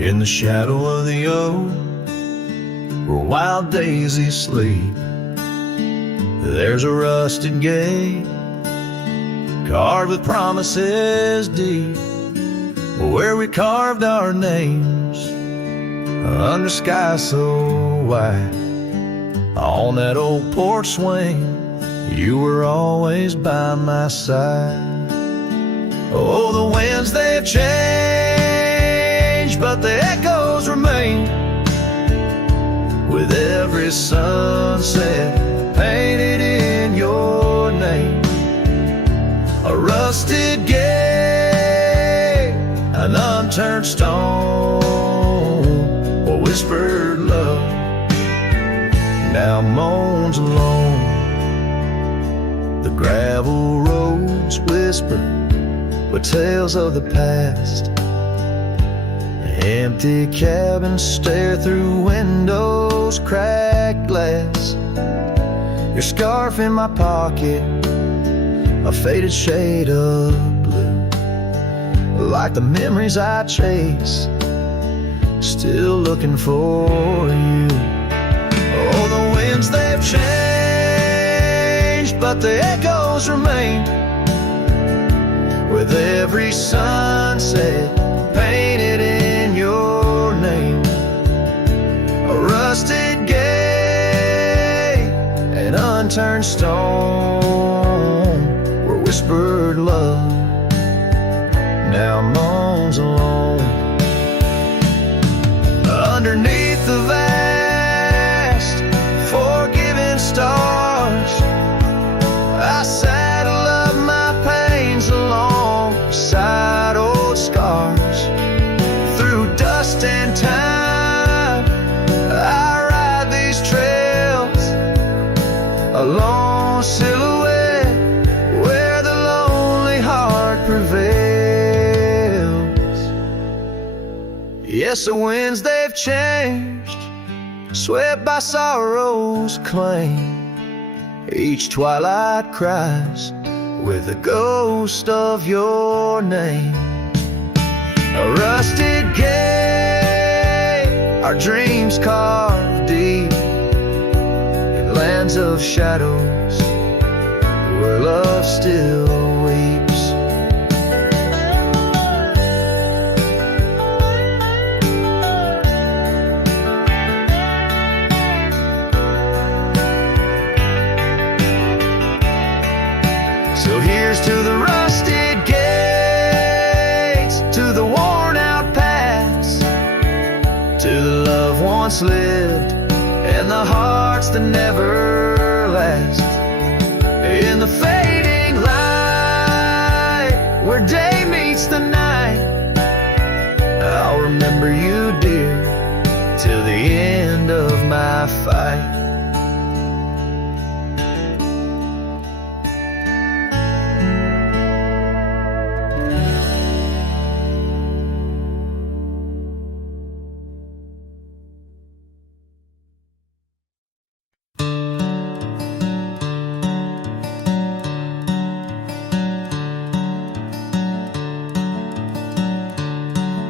In the shadow of the oak, where wild daisies sleep, there's a rusted gate carved with promises deep, where we carved our names under sky so white. On that old porch swing, you were always by my side. Oh, the winds, they've changed, but the echoes remain. With every sunset painted in your name, a rusted gate, an unturned stone, a whispered love now moans alone. The gravel roads whisper with tales of the past. Empty cabins stare through windows, cracked glass. Your scarf in my pocket, a faded shade of blue, like the memories I chase, still looking for you. Oh, the winds, they've changed, but the echoes remain. With every sunset painted in your name, a rusted gate, an unturned stone, where whispered love now moans alone. Underneath the vast, forgiving stars, I saddle up my pains alongside old scars. Through dust and time, I ride these trails, a lone silhouette where the lonely heart prevails. Yes, the winds, they've changed, swept by sorrow's claim. Each twilight cries with the ghost of your name. A rusted gate, our dreams carved deep in lands of shadows where love still weeps. So here's to the rusted gates, to the worn out paths, to the love once lived and the hearts that never last. In the fading light, where day meets the night, I'll remember you, dear, till the end of my fight.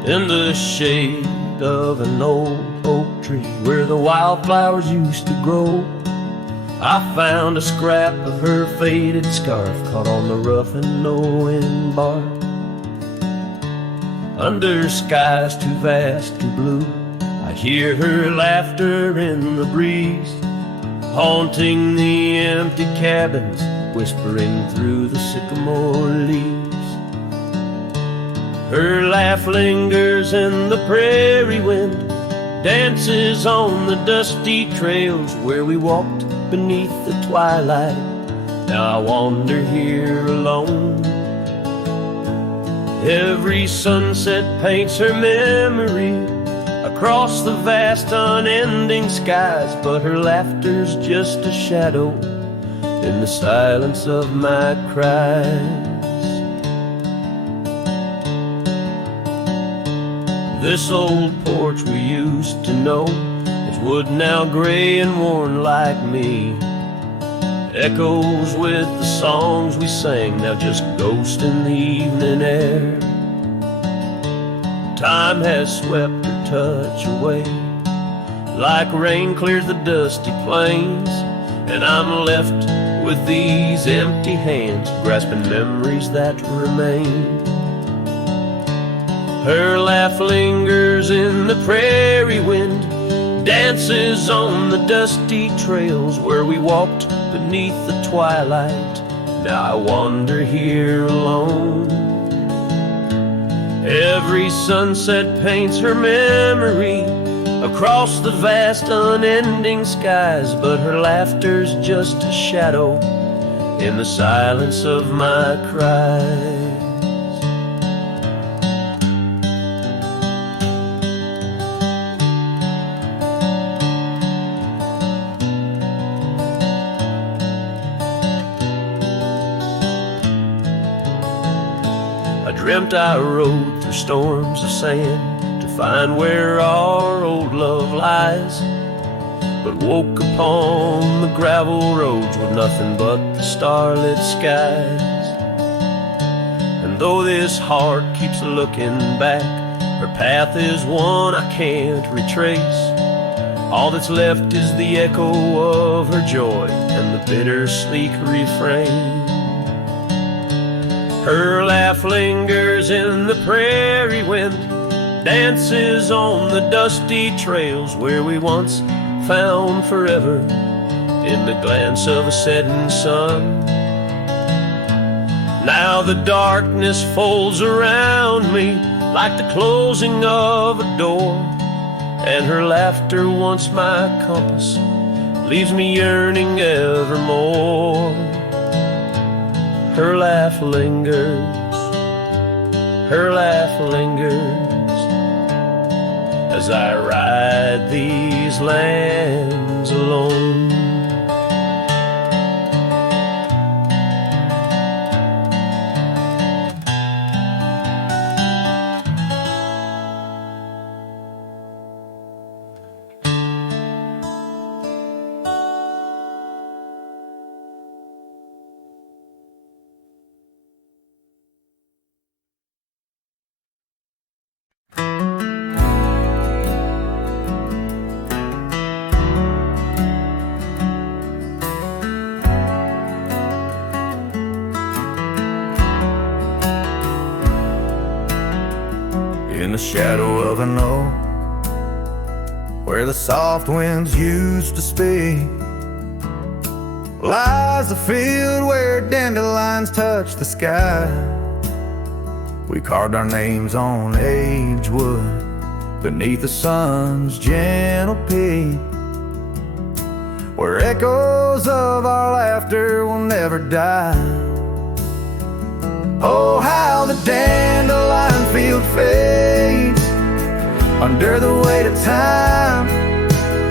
In the shade of an old oak tree where the wildflowers used to grow, I found a scrap of her faded scarf caught on the rough and knowing bark. Under skies too vast, too blue, I hear her laughter in the breeze, haunting the empty cabins, whispering through the sycamore leaves. Her laugh lingers in the prairie wind, dances on the dusty trails where we walked beneath the twilight. Now I wander here alone. Every sunset paints her memory across the vast unending skies, but her laughter's just a shadow in the silence of my cries. This old porch we used to know is wood now gray and worn like me. Echoes with the songs we sang, now just ghosts in the evening air. Time has swept her touch away, like rain clears the dusty plains, and I'm left with these empty hands, grasping memories that remain. Her laugh lingers in the prairie wind, dances on the dusty trails where we walked beneath the twilight. Now I wander here alone. Every sunset paints her memory across the vast unending skies, but her laughter's just a shadow in the silence of my cries. I dreamt I rode through storms of sand to find where our old love lies, but woke upon the gravel roads with nothing but the starlit skies. And though this heart keeps looking back, her path is one I can't retrace. All that's left is the echo of her joy and the bitter sleek refrain. Her laugh lingers in the prairie wind, dances on the dusty trails where we once found forever in the glance of a setting sun. Now the darkness folds around me like the closing of a door, and her laughter, once my compass, leaves me yearning evermore. Her laugh lingers, her laugh lingers, as I ride these lands alone. In the shadow of an oak, where the soft winds used to speak, lies the field where dandelions touch the sky. We carved our names on aged wood beneath the sun's gentle peak, where echoes of our laughter will never die. Oh, how the dandelion field fades under the weight of time,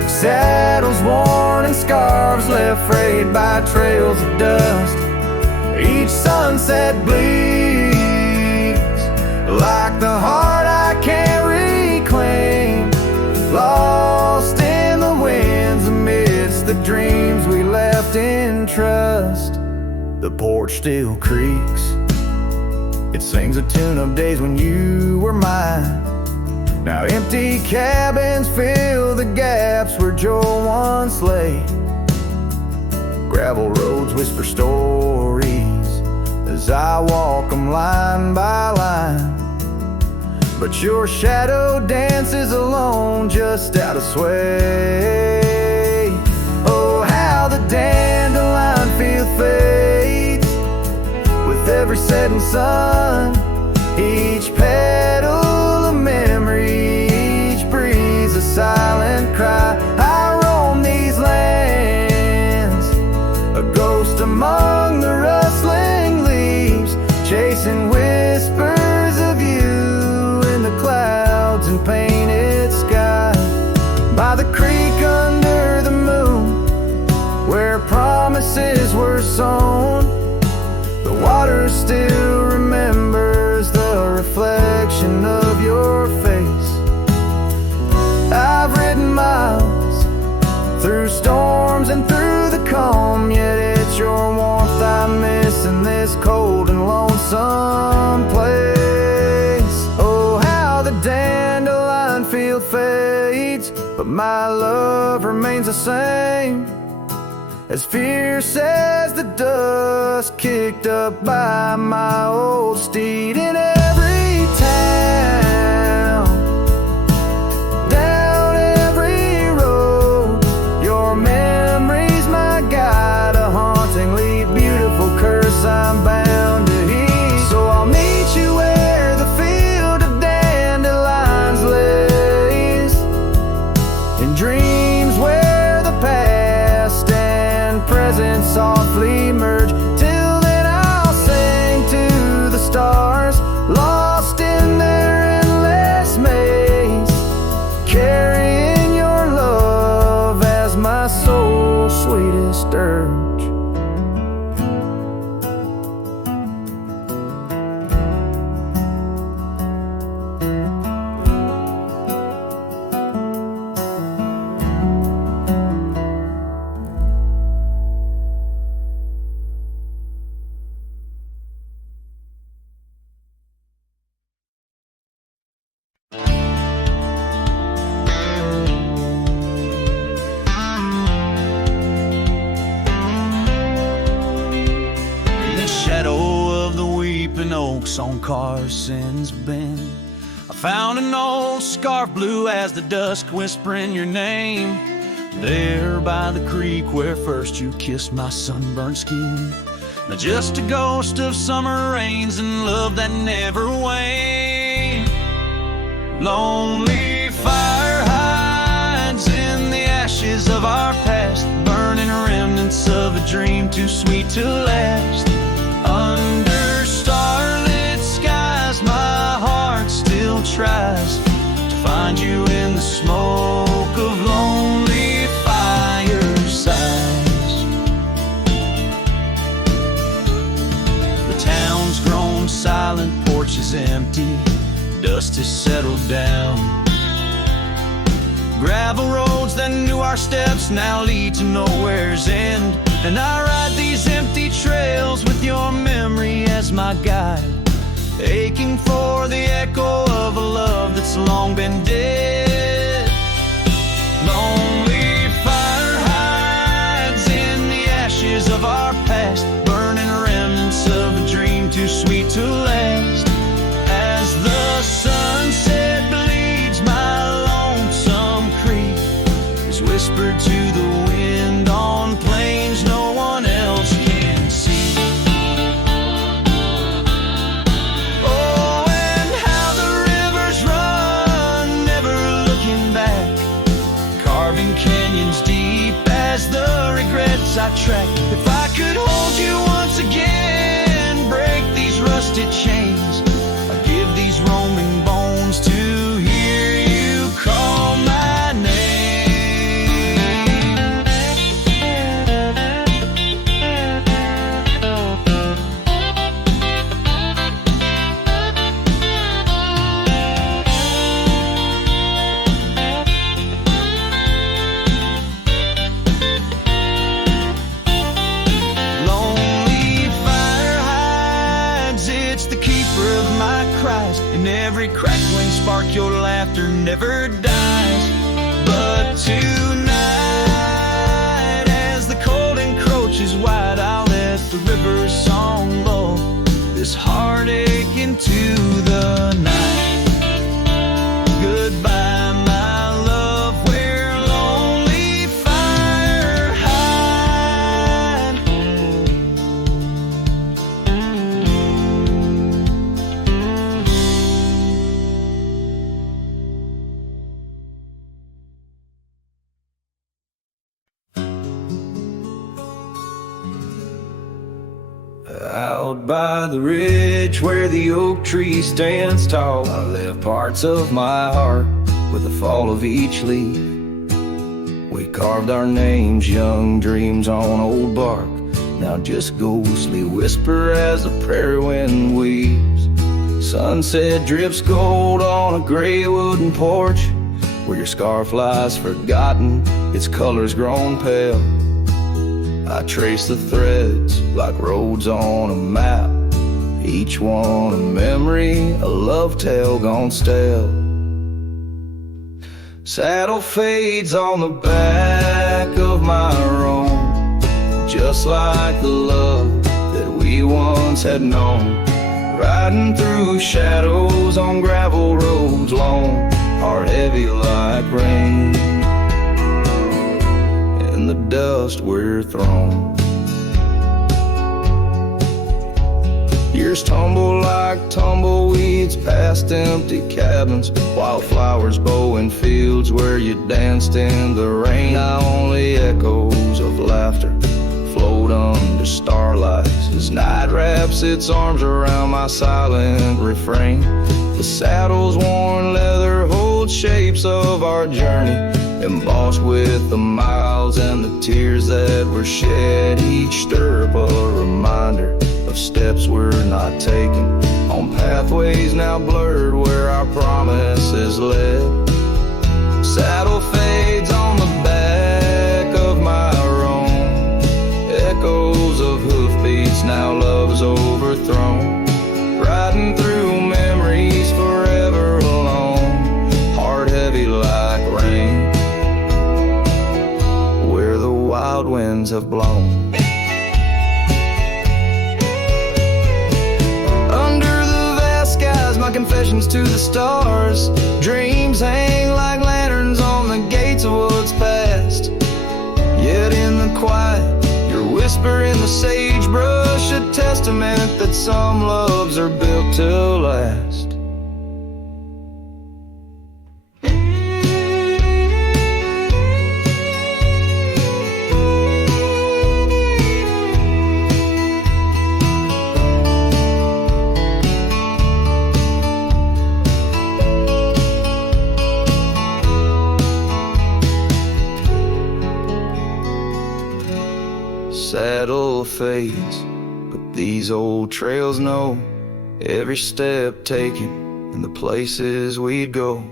saddles worn and scarves left frayed by trails of dust. Each sunset bleeds like the heart I can't reclaim, lost in the winds amidst the dreams we left in trust. The porch still creaks, it sings a tune of days when you were mine. Now empty cabins fill the gaps where joy once lay. Gravel roads whisper stories as I walk them line by line, but your shadow dances alone just out of sway. Oh, how the dandelion field fades with every setting sun, each petal a memory, each breeze a silent cry. I roam these lands, a ghost among the rustling leaves, chasing whispers of you in the clouds and painted sky. By the creek under the moon, where promises were sown, the water still remembers the reflection of your face. I've ridden miles through storms and through the calm, yet it's your warmth I miss in this cold and lonesome place. but my love remains the same, as fierce as the dust kicked up by my old steed. In every town, down every road, your memory's my guide, a hauntingly beautiful curse I'm bound to heed. So I'll meet you where the field of dandelions lays, in dreams where the past and present softly merge. Till then I'll sing to the stars, lost in their endless maze, carrying your love as my soul's sweetest dirge. Oaks on Carson's Bend, I found an old scarf blue as the dusk, whispering your name. There by the creek where first you kissed my sunburned skin, now just a ghost of summer rains and love that never waned. Lonely fire hides in the ashes of our past, burning remnants of a dream too sweet to last. Under starlit skies, my heart still tries to find you in the smoke of lonely firesides. The town's grown silent, porch is empty, dust has settled down. Gravel roads that knew our steps now lead to nowhere's end, and I ride these empty trails with your memory as my guide, aching for the echo of a love that's long been dead. Lonely fire hides in the ashes of our past, burning remnants of a dream too sweet to last. As the sunset bleeds, my lonesome creek is whispered to the wind on plains no one else can see. Oh, and how the rivers run, never looking back, carving canyons deep as the regrets I track. If I could hold you once again, break these rusted chains, I'd give these roaming bones to hear you call my name. In every crackling spark, your laughter never dies. But tonight, as the cold encroaches wide, I'll let the river's song lull this heartache into the night. Goodbye, my love, where lonely fire hide. Out by the ridge where the oak tree stands tall, I left parts of my heart with the fall of each leaf. We carved our names, young dreams on old bark, now just ghostly whisper as the prairie wind weaves. Sunset drips gold on a gray wooden porch, where your scarf lies forgotten, its colors grown pale. I trace the threads like roads on a map, each one a memory, a love tale gone stale. Saddle fades on the back of my roan, just like the love that we once had known. Riding through shadows on gravel roads long, heart heavy like rain. In the dust we're thrown. Years tumble like tumbleweeds past empty cabins, wildflowers bow in fields where you danced in the rain. Now only echoes of laughter float under starlight as night wraps its arms around my silent refrain. The saddle's worn leather holds shapes of our journey, embossed with the miles and the tears that were shed. Each stirrup a reminder of steps we're not taking, on pathways now blurred where our promises led. Saddle fades on the back of my roan, echoes of hoofbeats, now love's overthrown. Riding through memories forever alone, heart heavy like rain, where the wild winds have blown. My confessions to the stars, dreams hang like lanterns on the gates of what's past. Yet in the quiet, your whisper in the sagebrush, a testament that some loves are built to last. Saddle fades, but these old trails know every step taken and the places we'd go.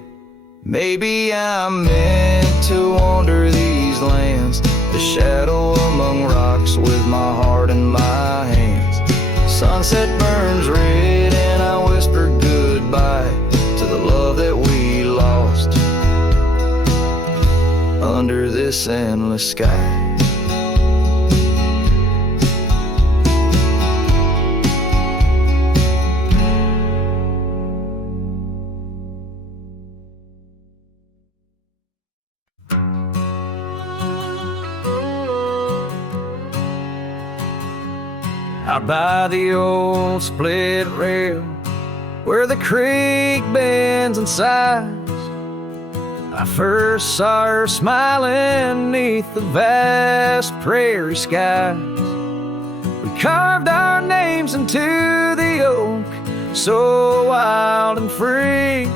Maybe I'm meant to wander these lands, the shadow among rocks with my heart in my hands. Sunset burns red and I whisper goodbye to the love that we lost under this endless sky. Out by the old split rail, where the creek bends and sighs, I first saw her smiling neath the vast prairie skies. We carved our names into the oak, so wild and free.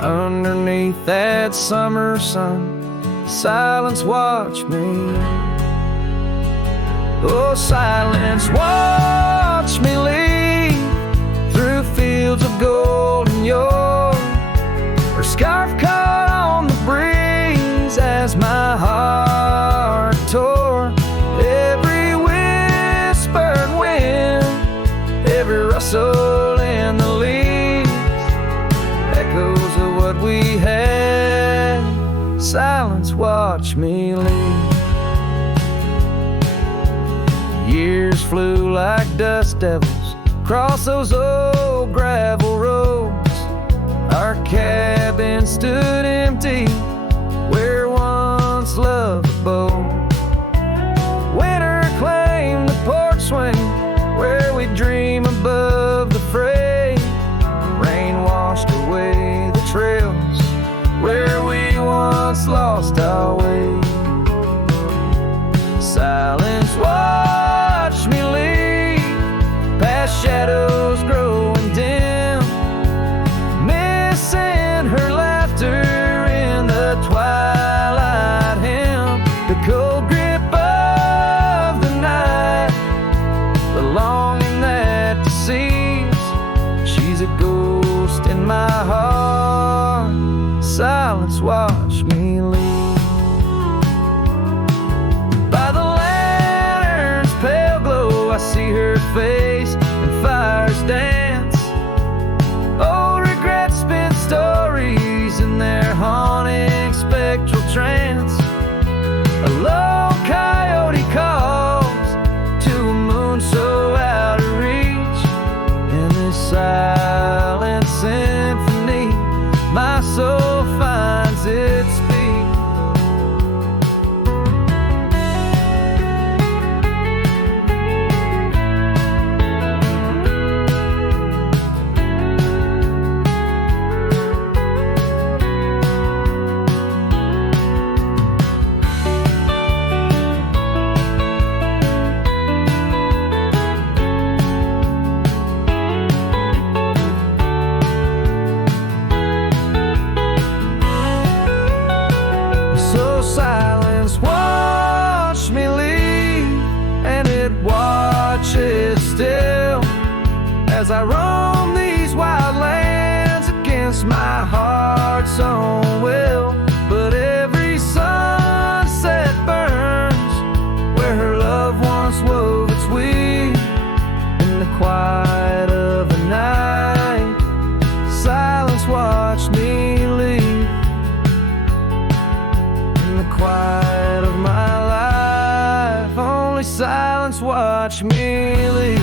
Underneath that summer sun, silence watched me. Oh, silence, watch me lead through fields of golden yore. Her scarf caught on the breeze as my heart tore. Every whispered wind, every rustle in the leaves, echoes of what we had. Silence, watch me lead. Years flew like dust devils across those old gravel roads. Our cabin stood empty where once love abode. Winter claimed the porch swing where we dream above the fray. Rain washed away the trails where we once lost our way. Silence, watch me lead past shadows growing dim, missing her laughter in the twilight hymn. The cold grip of the night, the longing that deceives. She's a ghost in my heart. Silence, watch me lead. I see her face and fires dance. Old regrets spin stories in their haunted roam these wild lands against my heart's own will. But every sunset burns where her love once wove its wing. In the quiet of the night, silence watched me leave. In the quiet of my life, only silence watched me leave.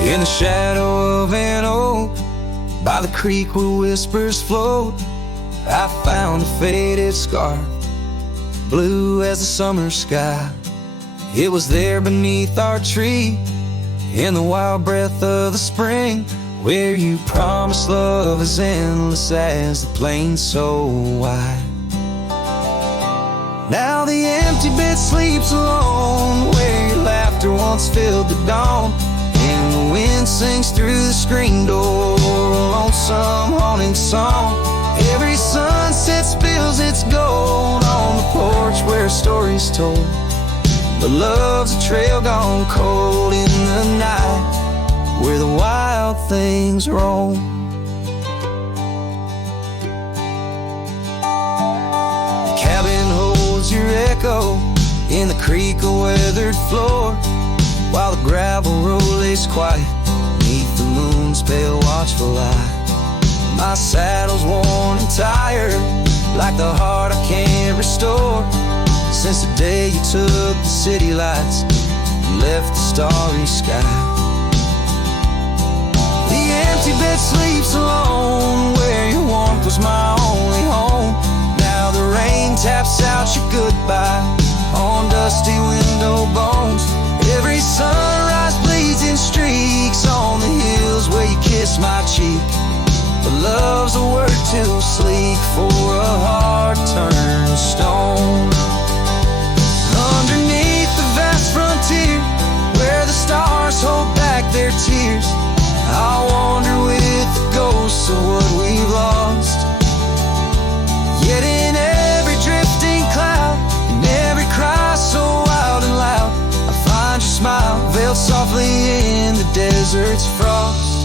In the shadow of an oak, by the creek where whispers float, I found a faded scarf, blue as the summer sky. It was there beneath our tree, in the wild breath of the spring, where you promised love as endless as the plain so wide. Now the empty bed sleeps alone, where your laughter once filled the dawn. And the wind sings through the screen door, a lonesome haunting song. Every sunset spills its gold on the porch where a story's told. But love's a trail gone cold in the night, where the wild things roam. The cabin holds your echo in the creek a weathered floor, while the gravel road lays quiet beneath the moon's pale watchful light. My saddle's worn and tired, like the heart I can't restore, since the day you took the city lights and left the starry sky. The empty bed sleeps alone, where your warmth was my only home. Now the rain taps out your goodbye on dusty window bones. Every sunrise bleeds in streaks on the hills where you kiss my cheek. But love's a word too sleek for a heart turned stone. Underneath the vast frontier, where the stars hold back their tears, I wander with the ghosts of what we've lost. Yet in every drifting cloud, in every cry so wild and loud, I find your smile veiled softly in the desert's frost.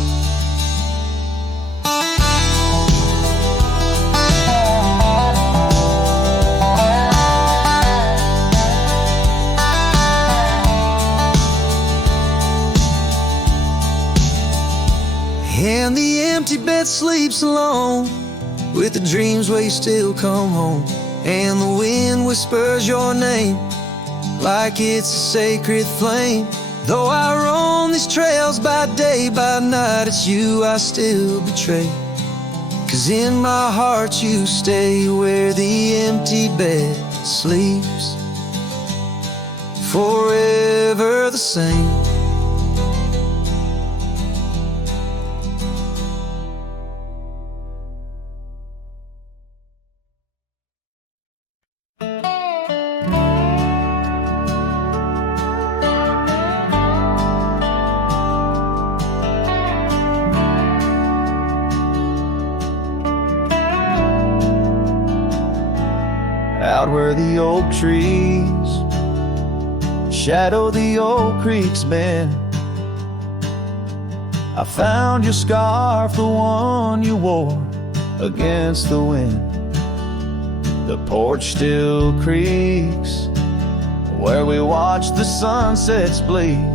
And the empty bed sleeps alone, with the dreams where you still come home. And the wind whispers your name like it's a sacred flame. Though I roam these trails by day, by night, it's you I still betray. 'Cause in my heart you stay where the empty bed sleeps, forever the same. Out where the oak trees shadow the old creek's bend, I found your scarf, the one you wore against the wind. The porch still creaks where we watched the sunsets bleed.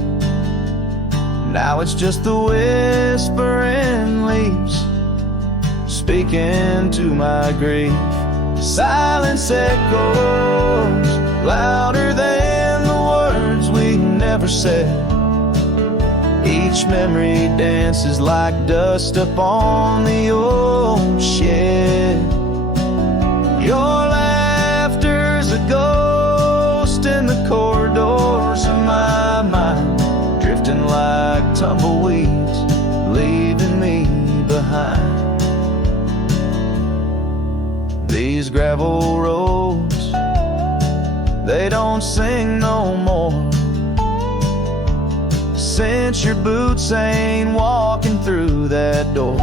Now it's just the whispering leaves speaking to my grief. Silence echoes louder than the words we never said. Each memory dances like dust upon the old shed. Your laughter's a ghost in the corridors of my mind, drifting like tumbleweeds, leaving me behind. These gravel roads, they don't sing no more. Since your boots ain't walking through that door,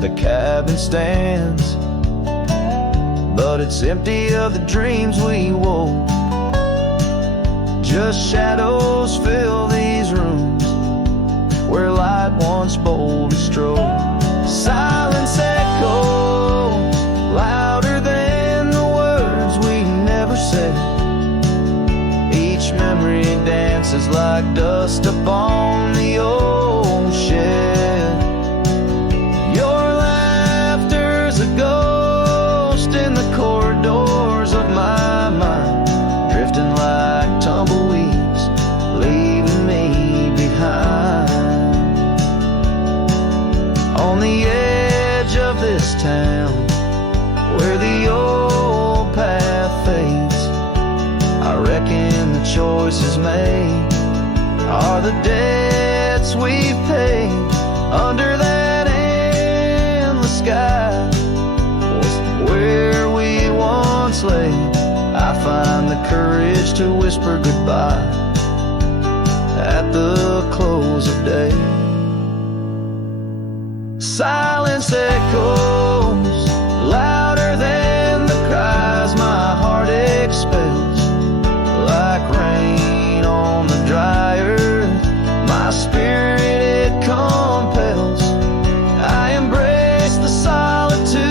the cabin stands, but it's empty of the dreams we wore. Just shadows fill these rooms where light once boldly strode. Silence echoes louder than the words we never said. Each memory dances like dust upon the old shed. Your laughter's a ghost in the corridors of my mind, drifting like tumbleweeds, leaving me behind. On the edge of this town, where the old path fades, I reckon the choices made are the debts we've paid. Under that endless sky was where we once lay. I find the courage to whisper goodbye at the close of day. Silence echoes louder than the cries my heart expels. Like rain on the dry earth, my spirit it compels. I embrace the solitude,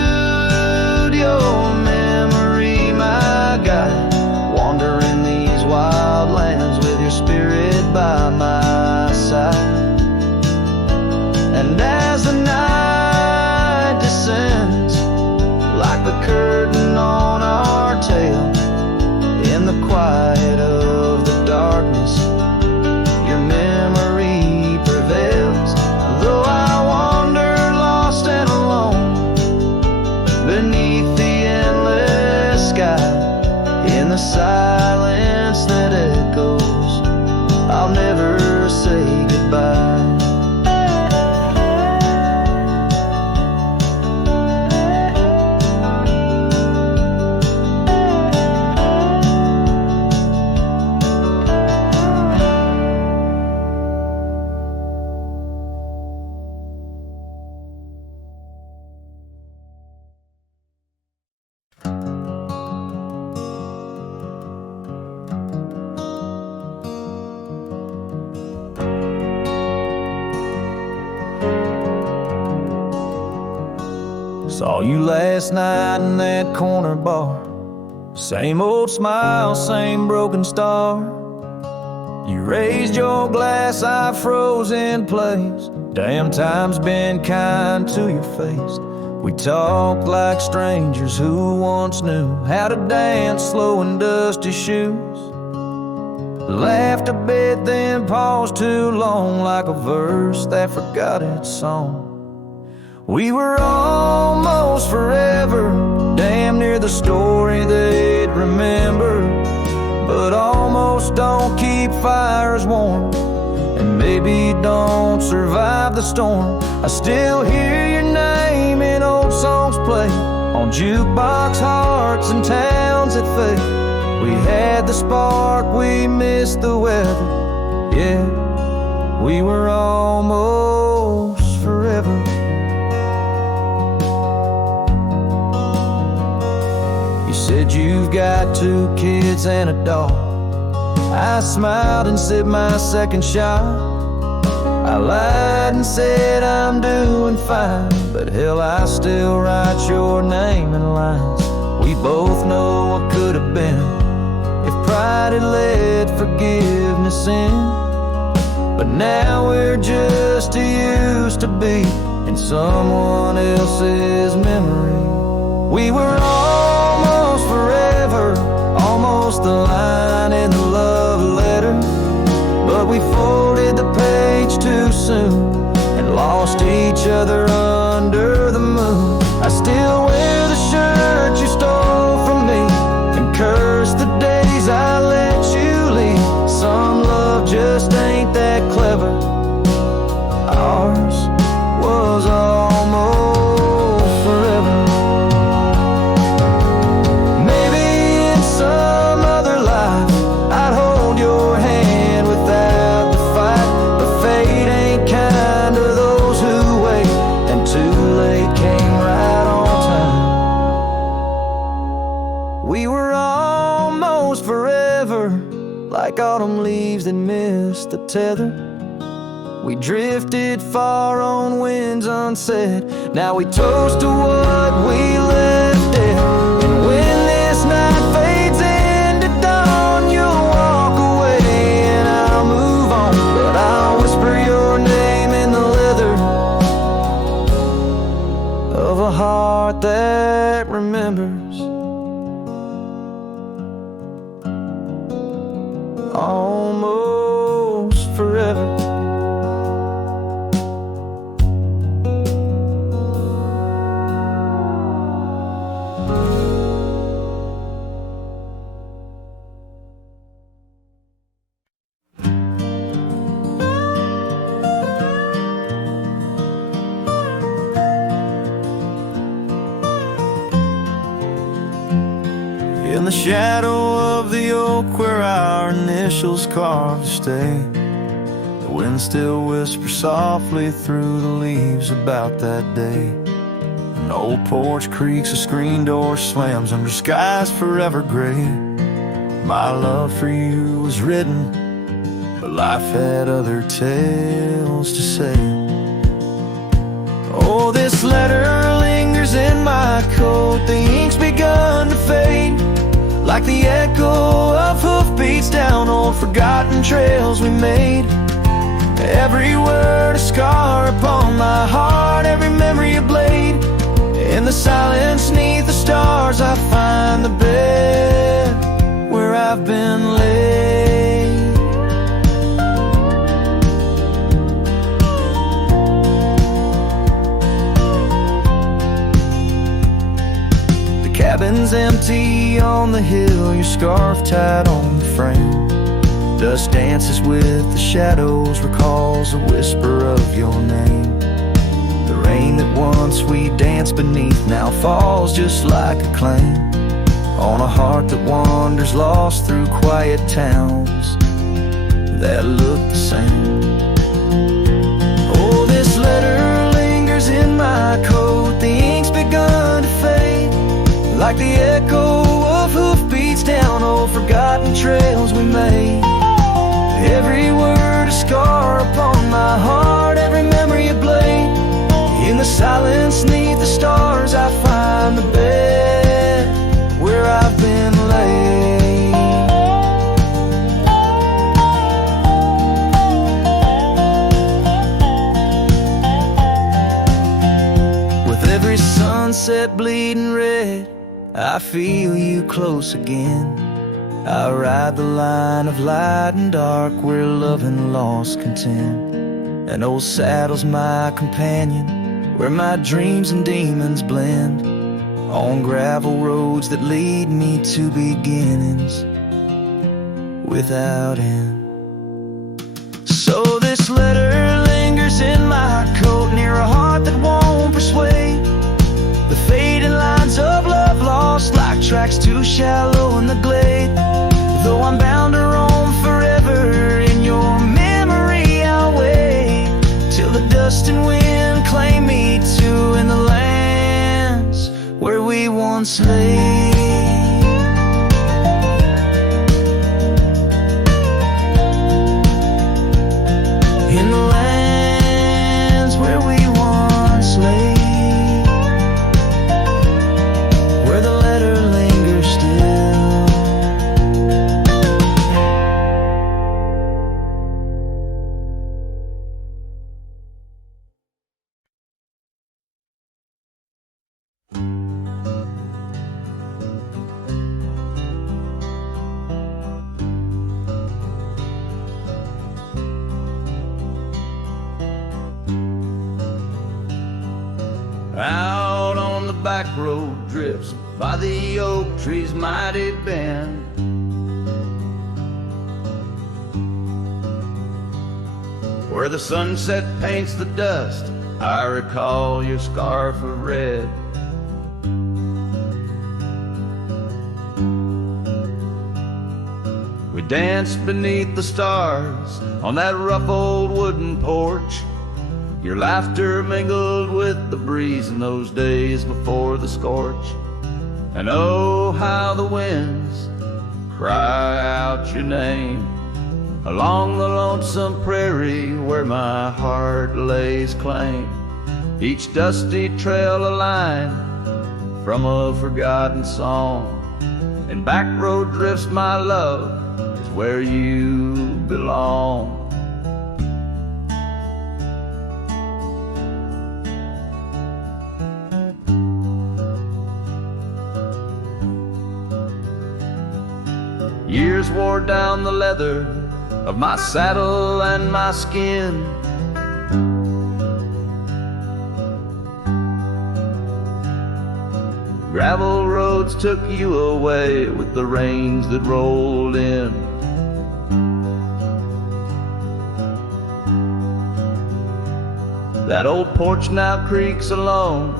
your memory my guide. Wandering these wild lands with your spirit by my side. And as the night descends, like the curtain on our tale, in the quiet of the darkness, your memory prevails. Though I wander lost and alone beneath the endless sky, in the silence that echoes, I'll never say goodbye. Saw you last night in that corner bar. Same old smile, same broken star. You raised your glass, I froze in place. Damn, time's been kind to your face. We talked like strangers who once knew how to dance slow in dusty shoes. Laughed a bit, then paused too long, like a verse that forgot its song. We were almost forever, damn near the story they'd remember. But almost don't keep fires warm, and maybe don't survive the storm. I still hear your name in old songs play on jukebox hearts and towns that fade. We had the spark, we missed the weather. Yeah, we were almost forever. You said you've got 2 kids and a dog. I smiled and sipped my second shot. I lied and said I'm doing fine, but hell, I still write your name in lines. We both know what could have been if pride had let forgiveness in. But now we're just too used to be in someone else's memory. We were almost forever, almost the line in the love letter. But we folded the page too soon and lost each other under the moon. I still wear the shirt you stole from me and curse the days I let you leave. Some love just ain't that clever. Ours was almost forever. like autumn leaves that miss the tether. We drifted far on winds unsaid. Now we toast to what we left dead. And when this night fades into dawn, you'll walk away and I'll move on. But I'll whisper your name in the leather of a heart that remembers. Almost forever. In the shadow of the oak where our initials carved to stay, the wind still whispers softly through the leaves about that day. An old porch creaks, a screen door slams under skies forever gray. My love for you was written, but life had other tales to say. Oh, this letter lingers in my coat, the ink's begun to fade, like the echo of hoofbeats down old forgotten trails we made. Every word a scar upon my heart, every memory a blade. In the silence neath the stars I find the bed where I've been laid. The cabin's empty on the hill, your scarf tied on the frame. Dust dances with the shadows, recalls a whisper of your name. The rain that once we danced beneath now falls just like a claim on a heart that wanders lost through quiet towns that look the same. Oh, this letter lingers in my coat, the ink's begun to fade, like the echo of hoofbeats down old forgotten trails we made. Every word a scar upon my heart, every memory a blade. In the silence neath the stars I find the bed where I've been laid. With every sunset bleeding red, I feel you close again. I ride the line of light and dark where love and loss contend. An old saddle's my companion, where my dreams and demons blend, on gravel roads that lead me to beginnings without end. So this letter lingers in my coat, near a heart that won't persuade. The fading lines of love lost like tracks too shallow in the glade. Though I'm bound to roam forever in your memory, I'll wait till the dust and wind claim me to in the lands where we once lay. In the lands where we once lay, where the letter lingers still. Out on the back road drifts by the oak tree's mighty bend. Where the sunset paints the dust, I recall your scarf of red. We danced beneath the stars on that rough old wooden porch. Your laughter mingled with the breeze in those days before the scorch. And oh, how the winds cry out your name along the lonesome prairie where my heart lays claim. Each dusty trail a line from a forgotten song, and back road drifts, my love, is where you belong. Years wore down the leather of my saddle and my skin. Gravel roads took you away with the rains that rolled in. That old porch now creaks alone,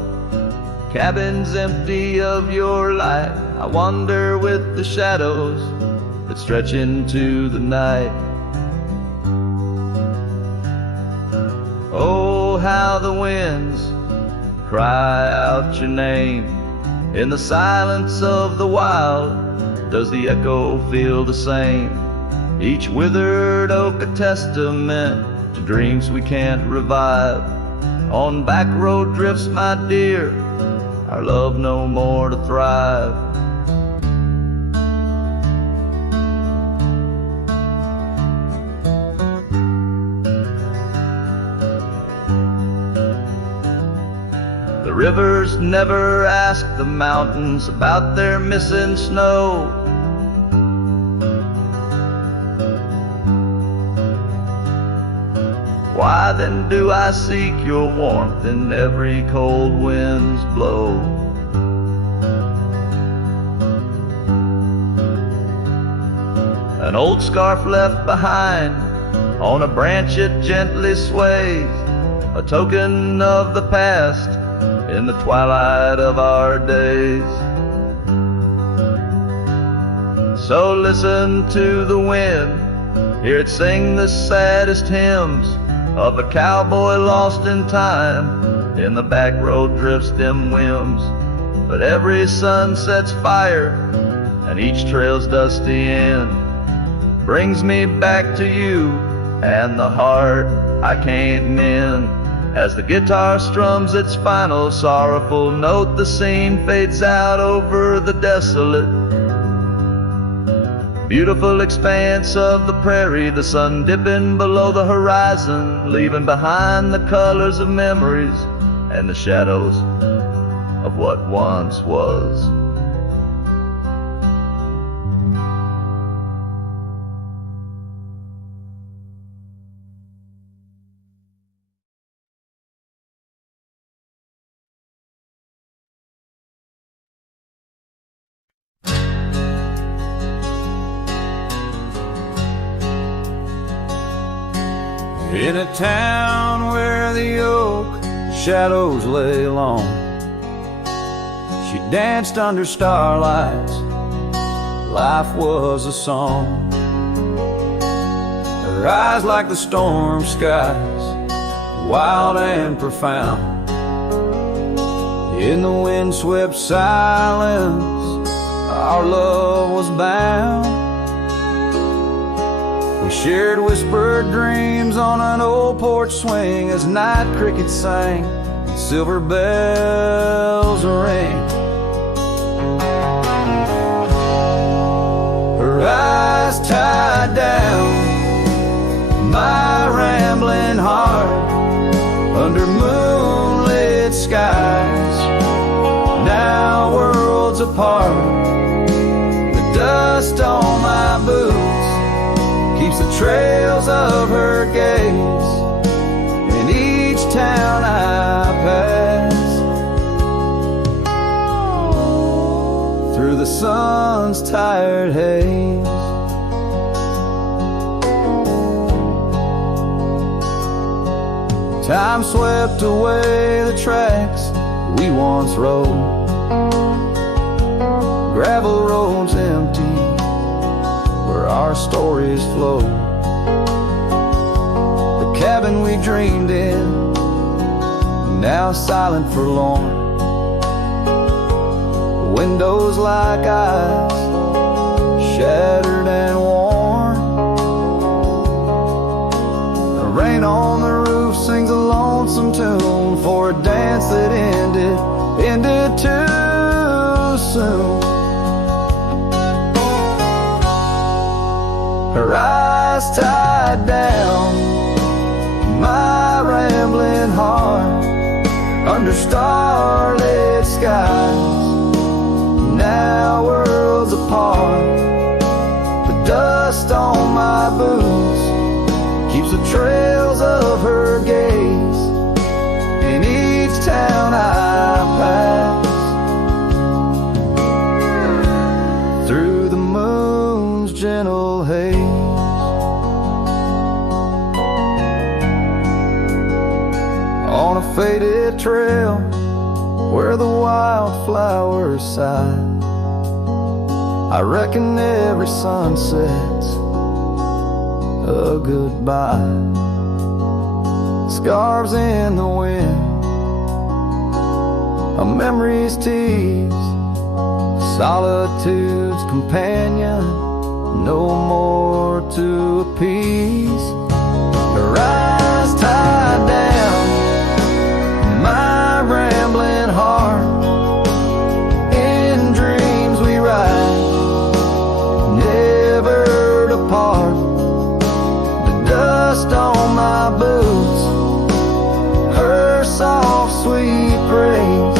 cabin's empty of your light. I wander with the shadows that stretch into the night. Oh, how the winds cry out your name. In the silence of the wild, does the echo feel the same? Each withered oak a testament to dreams we can't revive. On back road drifts, my dear, our love no more to thrive. The rivers never ask the mountains about their missing snow. Why then do I seek your warmth in every cold wind's blow? An old scarf left behind on a branch it gently sways, a token of the past in the twilight of our days. So listen to the wind, hear it sing the saddest hymns of a cowboy lost in time. In the back road drifts dim whims, but every sunset's fire and each trail's dusty end brings me back to you and the heart I can't mend. As the guitar strums its final sorrowful note, the scene fades out over the desolate, beautiful expanse of the prairie, the sun dipping below the horizon, leaving behind the colors of memories and the shadows of what once was. In a town where the oak shadows lay long, she danced under starlights, life was a song. Her eyes like the storm skies, wild and profound. In the windswept silence, our love was bound. We shared whispered dreams on an old porch swing as night crickets sang and silver bells rang. Her eyes tied down my rambling heart under moonlit skies, now worlds apart. The dust on my boots keeps the trails of her gaze in each town I pass, through the sun's tired haze. Time swept away the tracks we once rode, gravel roads empty where our stories flow. The cabin we dreamed in, now silent forlorn. Windows like eyes, shattered and worn. ended too soon. Her eyes tied down my rambling heart under starlit skies, now worlds apart. The dust on my boots keeps the trails of her gaze in each town I pass, through the moon's gentle haze. On a faded trail where the wildflowers sigh, I reckon every sunset's a goodbye. Scarves in the wind, a memory's tease, solitude's companion, no more to appease. Her eyes tied down my rambling heart, in dreams we ride, never depart. The dust on my boots, her soft sweet praise,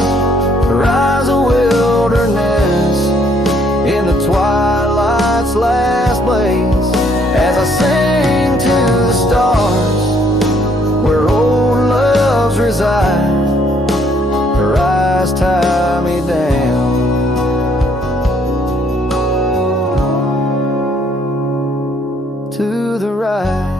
her eyes a wilderness in the twilight's last blaze. As I sing to the stars where old loves reside, her eyes tie me down to the right.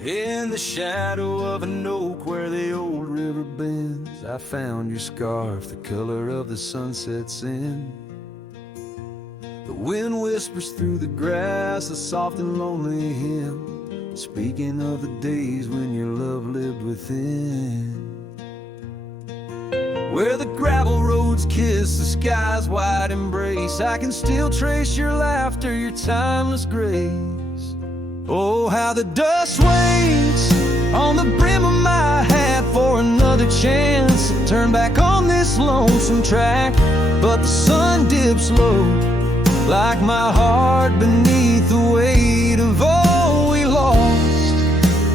In the shadow of an oak where the old river bends, I found your scarf, the color of the sunset's in. The wind whispers through the grass, a soft and lonely hymn, speaking of the days when your love lived within. Where the gravel roads kiss the sky's wide embrace, I can still trace your laughter, your timeless grace. Oh, how the dust waits on the brim of my hat for another chance to turn back on this lonesome track. But the sun dips low like my heart beneath the weight of all we lost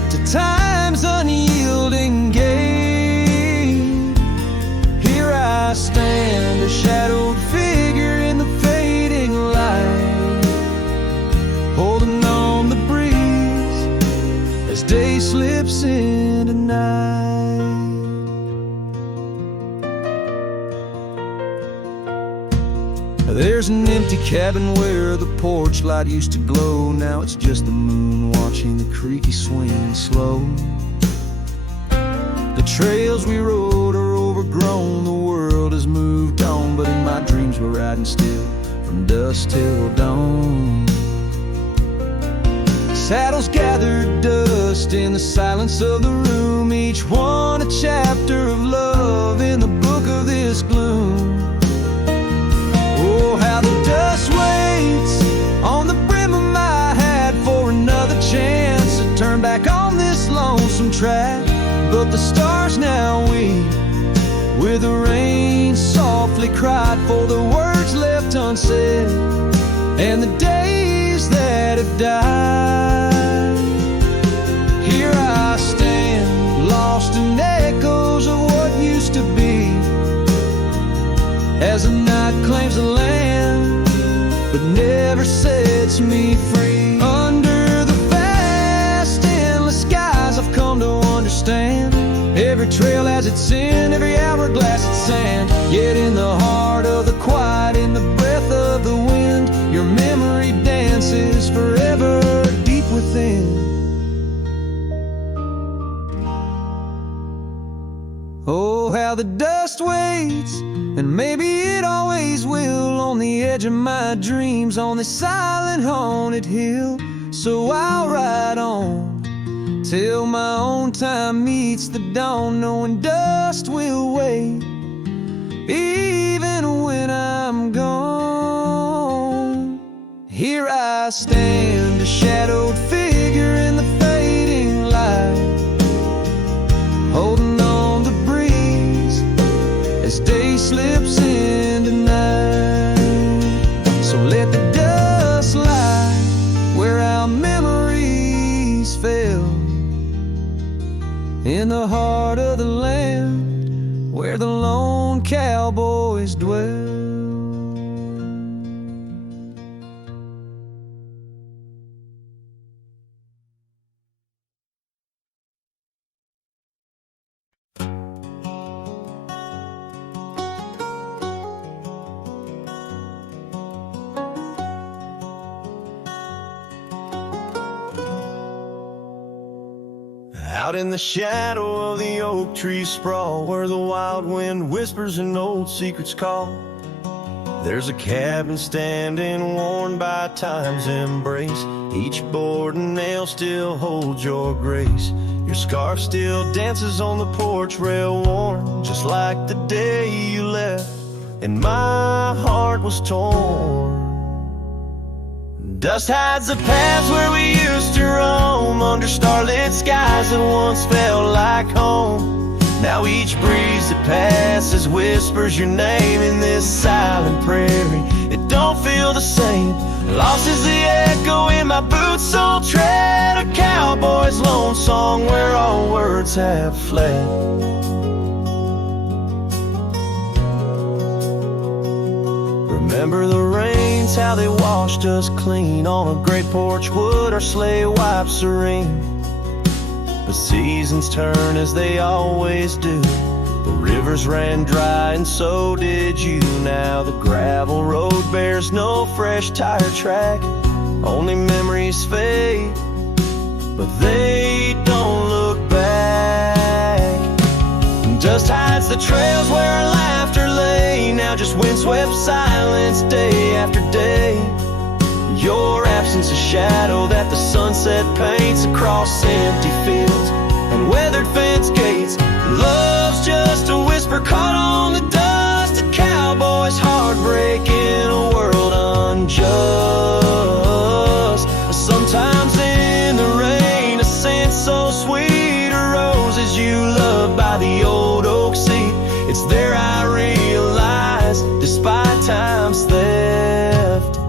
to time's unyielding gate. Here I stand, a shadowed figure in the fading light, holding on the breeze as day slips into night. There's an empty cabin where the porch light used to glow. Now it's just the moon watching the creaky swing slow. The trails we rode are overgrown, the world has moved on, but in my dreams we're riding still from dusk till dawn. Saddles gathered dust in the silence of the room, each one a chapter of love in the book of this gloom. Oh, how the dust waits on the brim of my hat for another chance to turn back on this lonesome track. But the stars now weep where the rain softly cried for the words left unsaid and the days that have died. Here I stand, lost in echoes of what used to be, as the night claims the land but never sets me free. Under the vast endless skies I've come to understand, every trail has its sin, every hourglass its sand. Yet in the heart of the quiet, in the breath of the wind, your memory dances forever deep within. Oh, how the dust waits, and maybe it always will, on the edge of my dreams, on this silent haunted hill. So I'll ride on till my own time meets the dawn, knowing dust will wait even when I'm gone. Here I stand, a shadowed figure in the fading light, holding on the breeze as day slips into night. So let the dust lie where our memories fell, in the heart of the land where the lone cowboys dwell. Out in the shadow of the oak tree sprawl, where the wild wind whispers and old secrets call, there's a cabin standing worn by time's embrace. Each board and nail still holds your grace. Your scarf still dances on the porch rail, worn just like the day you left, and my heart was torn. Dust hides the paths where we used to roam, under starlit skies that once felt like home. Now each breeze that passes whispers your name in this silent prairie. It don't feel the same. Lost is the echo in my boots, so tread a cowboy's lone song where all words have fled. Remember the rains, how they washed us clean on a great porch wood, our sleigh wipes serene. But seasons turn as they always do. The rivers ran dry and so did you. Now the gravel road bears no fresh tire track. Only memories fade, but they don't look back. Dust hides the trails where our laughter lay. Now just windswept silence day after day. Your absence a shadow that the sunset paints across empty fields and weathered fence gates. Love's just a whisper caught on the dust. A cowboy's heartbreak in a world unjust. Sometimes in the rain, a scent so sweet, a roses you love by the old oak seat. It's there I realize, despite time's theft,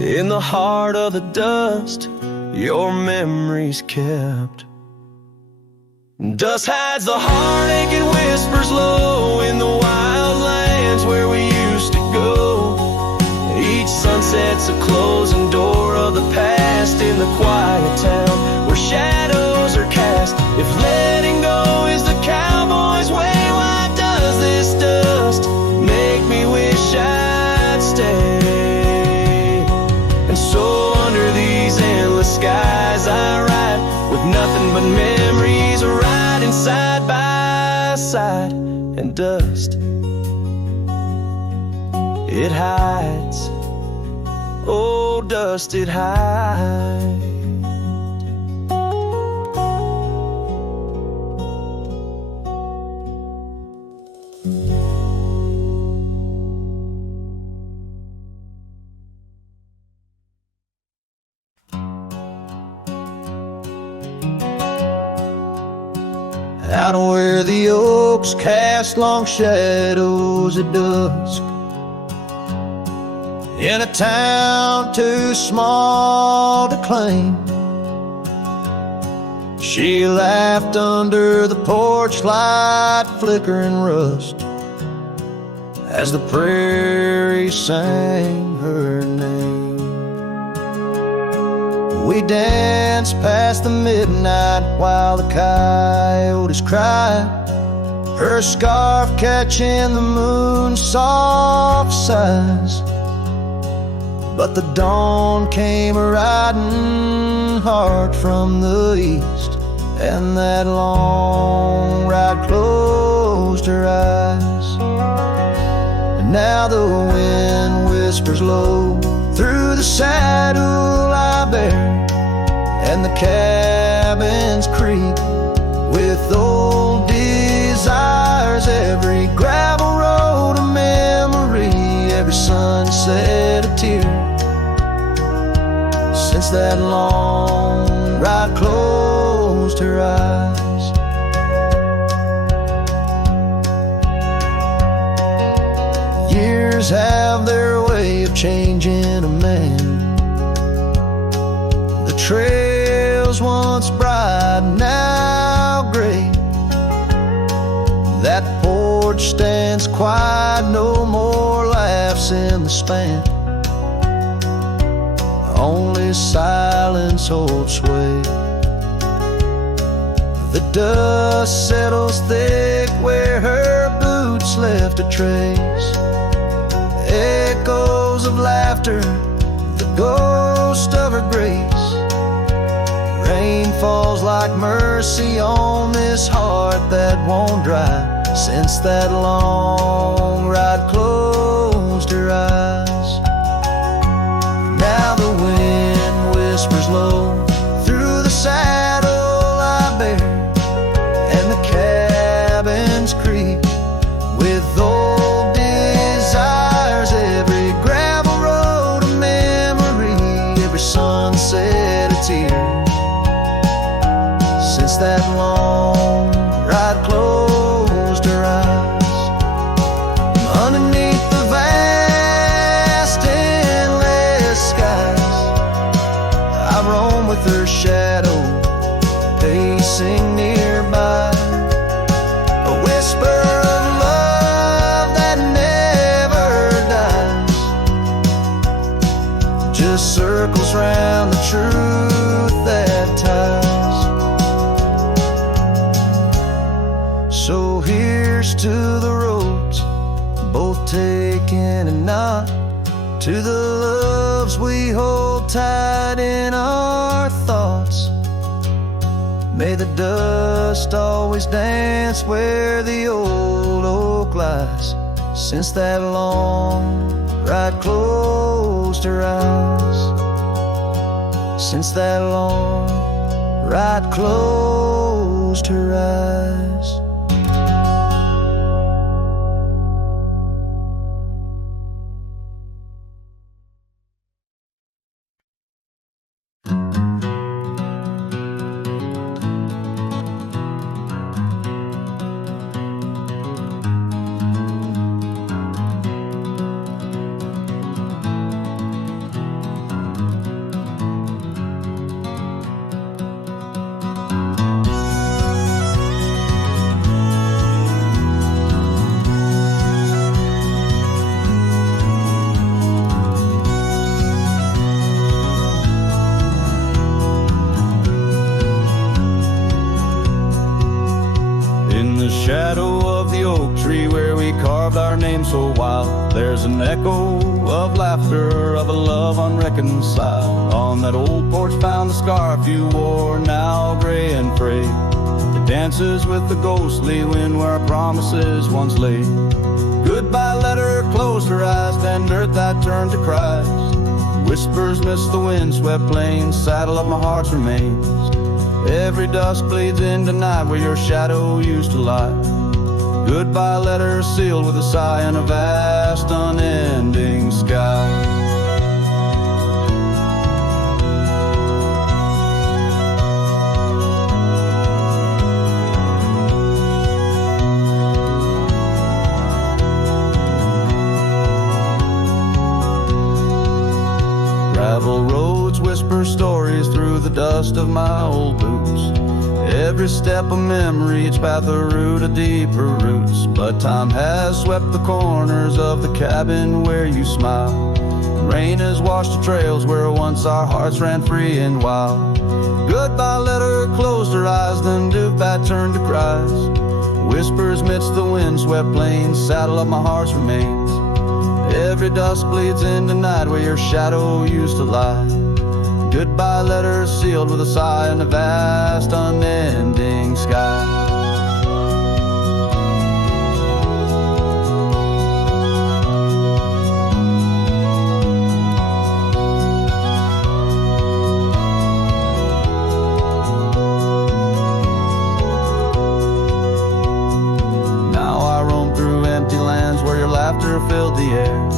in the heart of the dust, your memory's kept. Dust hides the heartache and whispers low in the wild lands where we used to go. Each sunset's a closing door of the past in the quiet town where shadows are cast. If letting go is the cowboy's way, why does this dust make me wish I'd stay? And so under these endless skies I ride, with nothing but memories riding side by side. And dust, it hides, oh dust, it hides. Out where the oaks cast long shadows at dusk, in a town too small to claim, she laughed under the porch light flickering rust as the prairie sang her name. We danced past the midnight while the coyotes cried, her scarf catching the moon's soft sighs. But the dawn came riding hard from the east, and that long ride closed her eyes. And now the wind whispers low through the saddle I bear, and the cab since that long ride closed her eyes. Years have their way of changing a man. The trails once bright, now gray. That porch stands quiet, no more laughs in the span. Only silence holds sway. The dust settles thick where her boots left a trace. Echoes of laughter, the ghost of her grace. Rain falls like mercy on this heart that won't dry, since that long ride closed her eyes. Now the wind whispers low through the saddle I bear, and the cabins creak with old desires. Every gravel road a memory, every sunset a tear, since that long ride closed her eyes. Underneath the vast endless skies, I roam with her shadow pacing nearby. A whisper of love that never dies, just circles round the truth that ties. So here's to the roads, both taken and not, to the loves we hold tight in our thoughts. May the dust always dance where the old oak lies, since that long ride closed her eyes. Since that long ride closed her eyes. Shadow of the oak tree where we carved our name so wild, there's an echo of laughter of a love unreconciled. On that old porch found the scarf you wore, now gray and frayed. It dances with the ghostly wind where our promises once lay. Goodbye letter closed her eyes, then earth that turned to Christ. Whispers miss the wind-swept plains, saddle of my heart's remains. Every dust bleeds into night where your shadow used to lie. Goodbye letter sealed with a sigh in a vast unending sky. Gravel roads whisper stories through the dust of my old boots. Every step a memory, each path a root of deeper roots. But time has swept the corners of the cabin where you smile. Rain has washed the trails where once our hearts ran free and wild. Goodbye letter closed her eyes, then Dubat turned to Christ. Whispers midst the wind-swept plains, saddle of my heart's remains. Every dust bleeds into night where your shadow used to lie. Goodbye letter sealed with a sigh in a vast unending sky. Now I roam through empty lands where your laughter filled the air.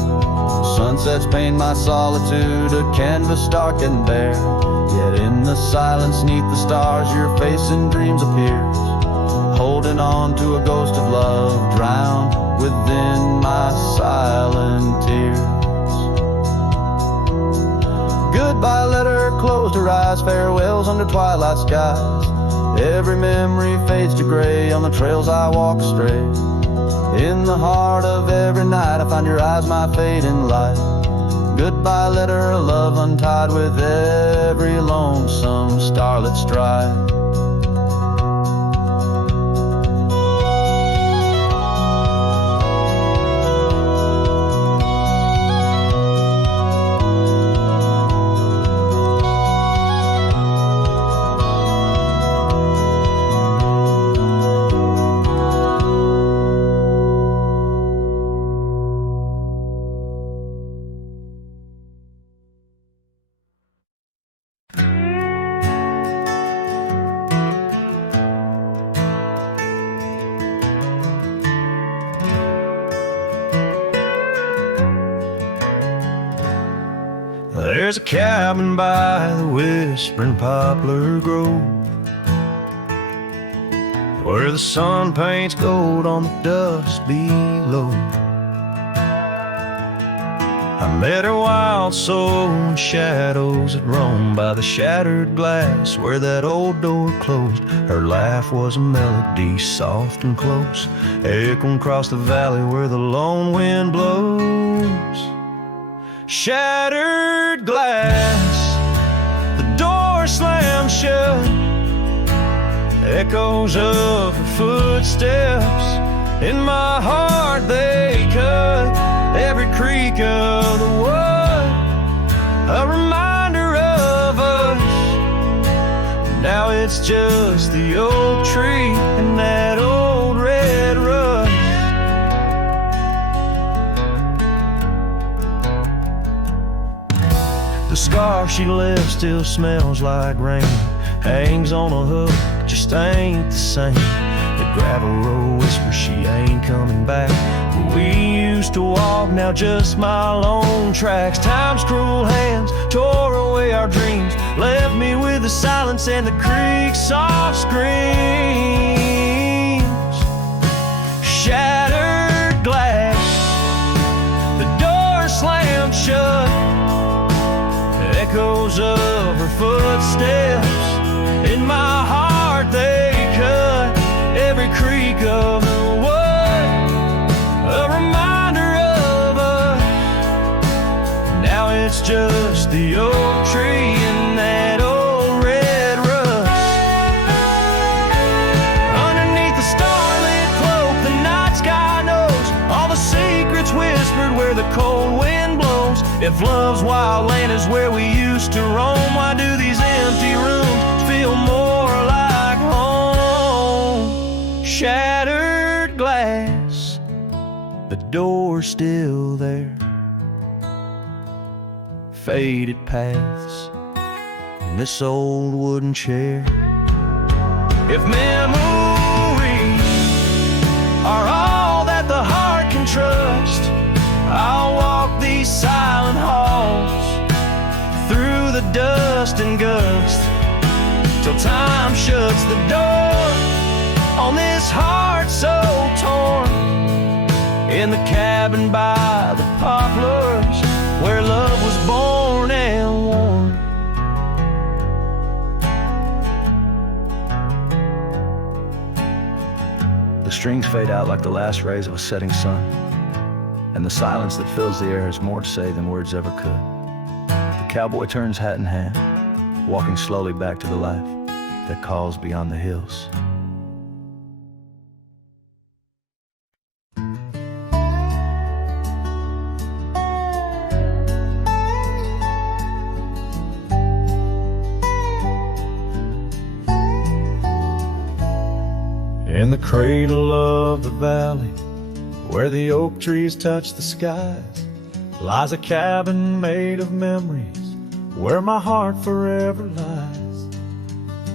Sunsets paint my solitude, a canvas dark and bare. Yet in the silence neath the stars, your face in dreams appears, holding on to a ghost of love, drowned within my silent tears. Goodbye letter closed her eyes, farewells under twilight skies. Every memory fades to gray on the trails I walk astray. In the heart of every night I find your eyes, my fading light. Goodbye letter, love untied with every lonesome starlit stride. There's a cabin by the whispering poplar grove, where the sun paints gold on the dust below. I met her wild soul in shadows that roam by the shattered glass where that old door closed. Her laugh was a melody soft and close, echoing across the valley where the lone wind blows. Shattered glass, the door slammed shut, echoes of her footsteps in my heart they cut. Every creak of the wood, a reminder of us. Now it's just the oak tree and that old red rust. The scar she left still smells like rain, hangs on a hook, just ain't the same. The gravel road whispers she ain't coming back, where we used to walk, now just my lone tracks. Time's cruel hands tore away our dreams, left me with the silence and the creek's soft screams. Shattered glass, the door slammed shut, echoes of her footsteps in my heart they cut. Every creak of the wood, a reminder of us. Now it's just the oak tree and that old red rust. Underneath the starlit cloak, the night sky knows all the secrets whispered where the cold wind blows. If love's wild land is where we used to roam, why do these empty rooms feel more like home? Shattered glass, the door's still there, faded paths in this old wooden chair. If memories are all that the heart can trust, I'll walk these silent halls through the dust and gust till time shuts the door on this heart so torn. In the cabin by the poplars where love was born and worn. The strings fade out like the last rays of a setting sun, and the silence that fills the air has more to say than words ever could. The cowboy turns hat in hand, walking slowly back to the life that calls beyond the hills. In the cradle of the valley, where the oak trees touch the skies, lies a cabin made of memories, where my heart forever lies.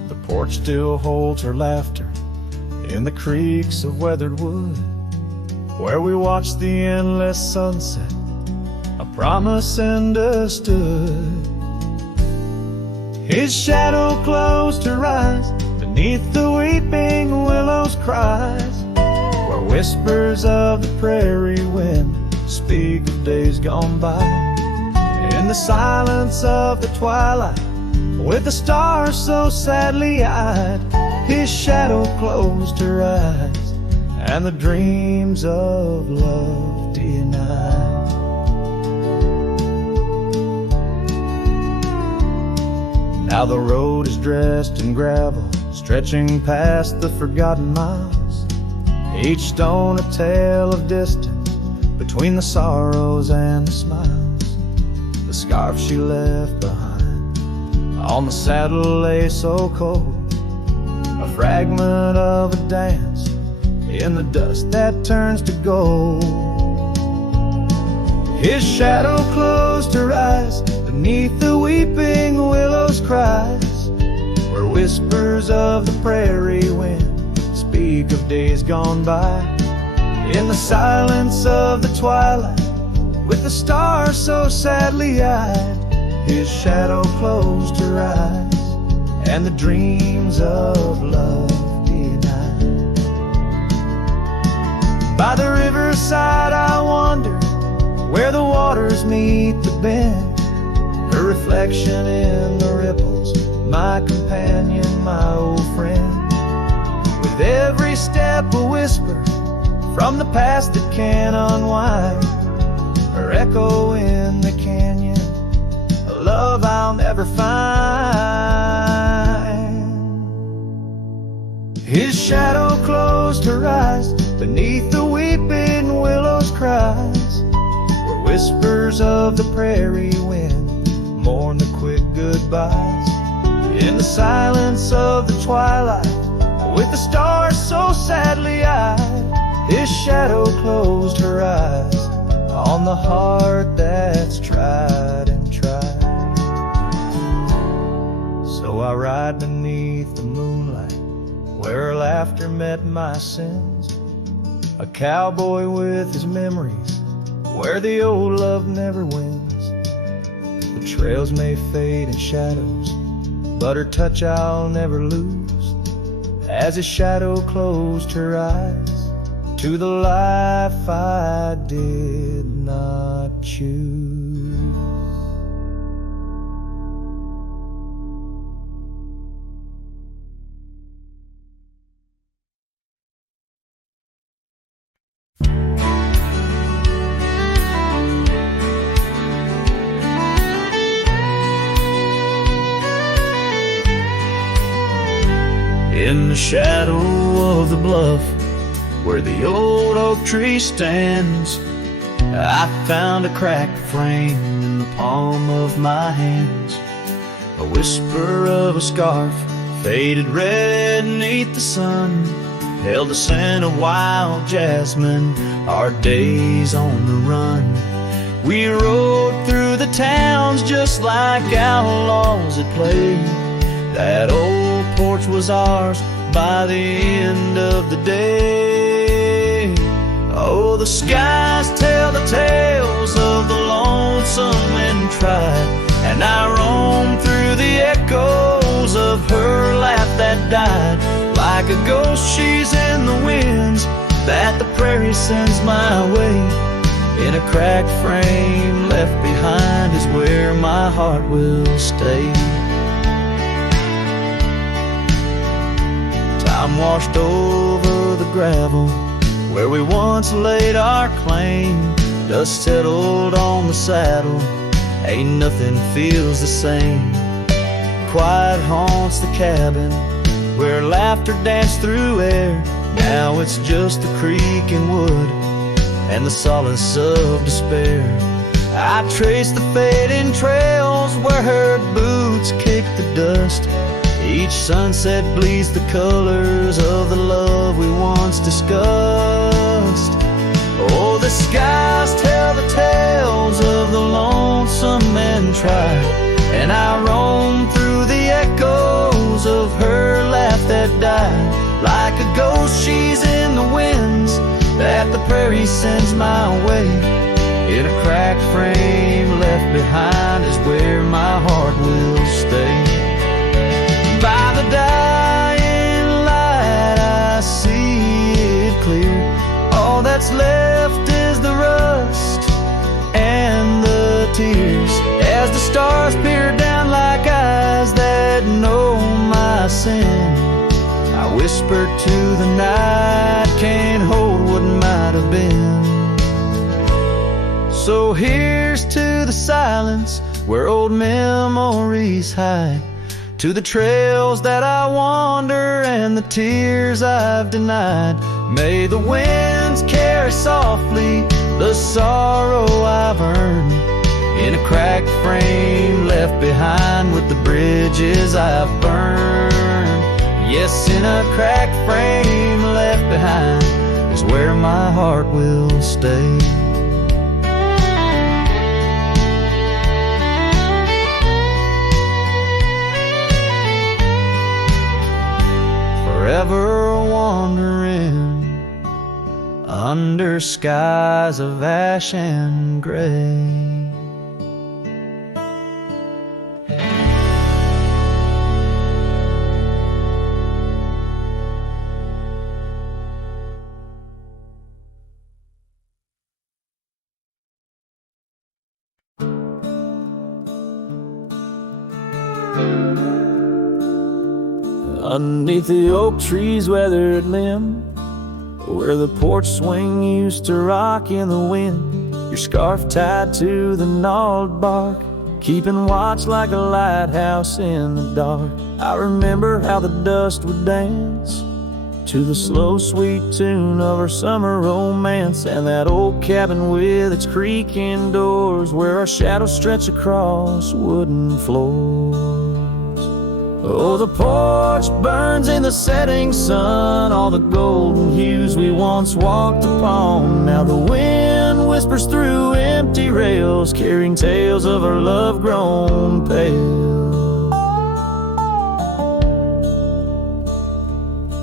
The porch still holds her laughter in the creaks of weathered wood, where we watch the endless sunset, a promise understood. His shadow closed her eyes beneath the weeping willows' cries, where whispers of the prairie wind speak of days gone by. In the silence of the twilight, with the stars so sadly eyed, his shadow closed her eyes, and the dreams of love denied. Now the road is dressed in gravel, stretching past the forgotten miles, each stone a tale of distance between the sorrows and the smiles. The scarf she left behind on the saddle lay so cold, a fragment of a dance in the dust that turns to gold. His shadow closed her eyes beneath the weeping willow's cries, where whispers of the prairie wind speak of days gone by. In the silence of the twilight, with the stars so sadly eyed, his shadow closed her eyes, and the dreams of love denied. By the riverside I wandered, where the waters meet the bend, her reflection in the ripples, my companion, my old friend. With every step a whisper from the past that can unwind, her echo in the canyon, a love I'll never find. His shadow closed her eyes beneath the weeping willow's cries, where whispers of the prairie wind mourn the quick goodbyes. In the silence of the twilight, with the stars so sadly eyed, his shadow closed her eyes on the heart that's tried and tried. So I ride beneath the moonlight, where her laughter met my sins, a cowboy with his memories, where the old love never wins. The trails may fade in shadows, but her touch I'll never lose, as his shadow closed her eyes to the life I did not choose. In the shadow of the bluff, where the old oak tree stands, I found a cracked frame in the palm of my hands. A whisper of a scarf, faded red beneath the sun, held the scent of wild jasmine, our days on the run. We rode through the towns just like outlaws at play. That old porch was ours by the end of the day. Oh, the skies tell the tales of the lonesome and tried, and I roam through the echoes of her laugh that died. Like a ghost she's in the winds that the prairie sends my way. In a cracked frame left behind is where my heart will stay. Time washed over the gravel where we once laid our claim. Dust settled on the saddle, ain't nothing feels the same. Quiet haunts the cabin where laughter danced through air. Now it's just the creek and wood and the solace of despair. I trace the fading trails where her boots kick the dust. Each sunset bleeds the colors of the love we once discussed. Oh, the skies tell the tales of the lonesome and tried, and I roam through the echoes of her laugh that died. Like a ghost she's in the winds that the prairie sends my way. In a cracked frame left behind is where my heart will stay. By the dying light I see it clear. All that's left is the rust and the tears, as the stars peer down like eyes that know my sin. I whisper to the night, can't hold what might have been. So here's to the silence where old memories hide, to the trails that I wander and the tears I've denied. May the winds carry softly the sorrow I've earned, in a cracked frame left behind with the bridges I've burned. Yes, in a cracked frame left behind is where my heart will stay. Forever wandering under skies of ash and gray. Underneath the oak tree's weathered limb, where the porch swing used to rock in the wind, your scarf tied to the gnarled bark, keeping watch like a lighthouse in the dark. I remember how the dust would dance to the slow sweet tune of our summer romance, and that old cabin with its creaking doors, where our shadows stretch across wooden floors. Oh, the porch burns in the setting sun, all the golden hues we once walked upon. Now the wind whispers through empty rails, carrying tales of our love grown pale.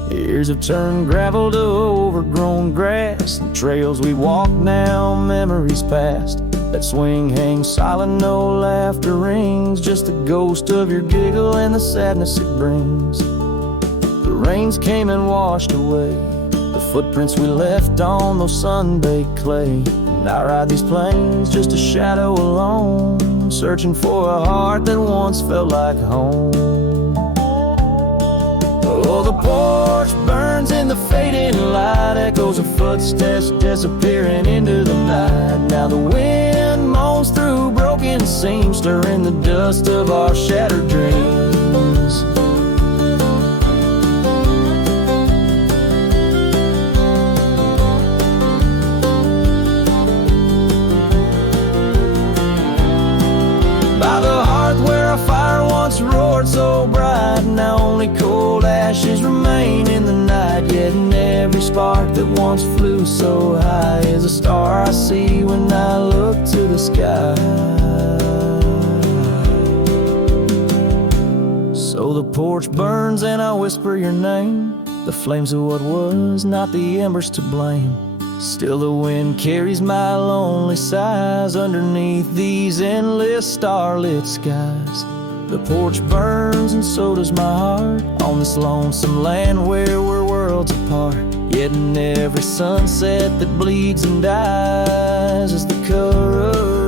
Years have turned gravel to overgrown grass, and trails we walk now, memories past. That swing hangs silent, no laughter rings, just the ghost of your giggle and the sadness it brings. The rains came and washed away the footprints we left on those sun-baked clay. And I ride these plains just a shadow alone, searching for a heart that once felt like home. Oh, the porch burns in the fading light, echoes of footsteps disappearing into the night. Now the wind moans through broken seams, stirring the dust of our shattered dreams. By the hearth where a fire once roared so bright, now only cold ashes remain in the night. Yet in every spark that once flew so high is a star I see when I look to the sky. So the porch burns and I whisper your name, the flames of what was, not the embers to blame. Still the wind carries my lonely sighs underneath these endless starlit skies. The porch burns and so does my heart, on this lonesome land where we're worlds apart. Yet in every sunset that bleeds and dies is the courage